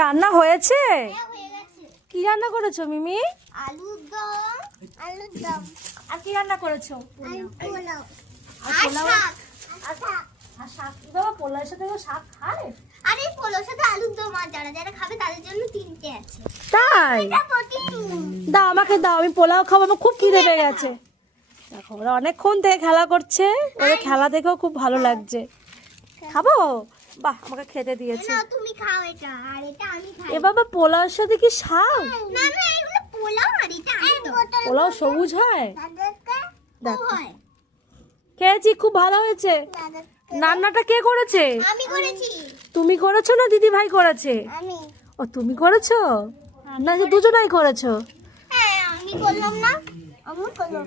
রান্না হয়েছে? কি রান্না করেছো মিমি? আলুর দম, আলুর দম। আর কি রান্না করেছো? পোলাও। আর পোলাও আর শাক। কি বাবা, পোলাওর সাথে শাক খায়? আরে পোলাওর সাথে আলুর দম, আর যারা যারা খাবে তাদের জন্য 3টে আছে। তাই? এটা প্রোটিন। দাও আমাকে দাও, আমি পোলাও খাবো, আমার খুব খিদে পেয়ে গেছে। দেখো ওরা অনেকক্ষণ থেকে খেলা করছে, ওদের খেলা দেখেও খুব ভালো লাগছে। খাবো? বাহ, আমাকে খেতে দিয়েছে। না তুমি খাও এটা, আর এটা আমি খাই। এ বাবা, পোলাওর সাথে কি শাক? না না, এগুলো পোলাও আর এটা আলুর দম। পোলাও সবুজ হয়? দেখো হয়। খেয়েছি, খুব ভালো হয়েছে। রান্নাটা কে করেছে? আমি করেছি। তুমি করেছো না দিদি ভাই করেছে? আমি। ও তুমি করেছো না, যে দুজনাই করেছো? হ্যাঁ আমি করলাম না, আমি করলাম।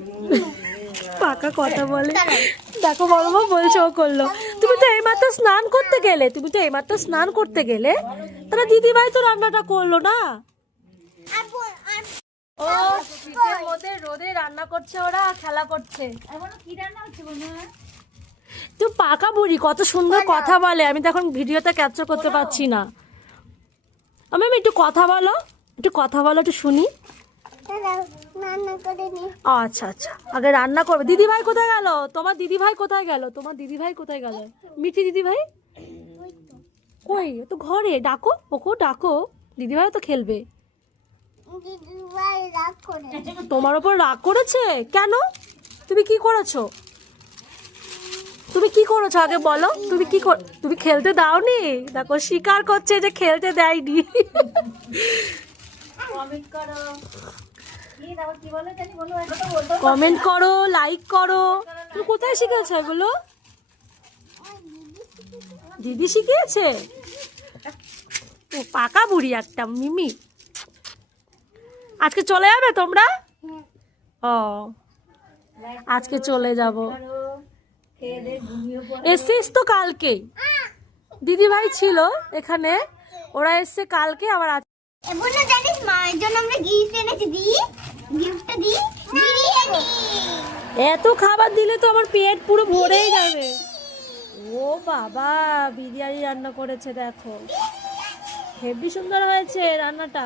পাকা কথা বলে। দেখো বড় মা বলছে ও করলো। তুমি তো এইমাত্র স্নান করতে গেলে, তাহলে দিদি ভাই তো রান্নাটা করলো না। ও শীতের মধ্যে রোদে রান্না করছে, ওরা খেলা করছে। এখনো কি রান্না হচ্ছে মনে হয়? তুই পাকা বুড়ি, কত সুন্দর কথা বলে। আমি তো এখন ভিডিওতে ক্যাপচার করতে পারছি না। আমি একটু কথা বলো, একটু শুনি। রান্না করে নি। আচ্ছা আচ্ছা, আগে রান্না করবে। দিদি ভাই কোথায় গেল? তোমার দিদি ভাই কোথায় গেল? মিঠি দিদি ভাই কই? ও তো ঘরে। ডাকো, ওকে ডাকো, দিদি ভাই তো খেলবে। দিদিভাই রাগ করে। তোমার ওপর রাগ করেছে কেন? তুমি কি করেছো আগে বলো। তুমি খেলতে দাওনি? দেখো স্বীকার করছে যে খেলতে দেয়নি। কমেন্ট করো, লাইক করো। তুমি কোথায় শিখেছো এগুলো? দিদি শিখিয়েছে? ও পাকা বুড়ি একটা মিমি। আজকে চলে যাবে তোমরা? ও আজকে চলে যাব। এসছিস তো কালকে? দিদি ভাই ছিল এখানে, ওরা এসছে কালকে, আবার এবার না জানিস মায়ের জন্য আমরা গিফট এনেছি। গিফটটা দি বিরিয়ানি। এত খাবার দিলে তো আমার পেট পুরো ভরেই যাবে। ও বাবা, বিরিয়ানি রান্না করেছে দেখো, হেবি সুন্দর হয়েছে রান্নাটা।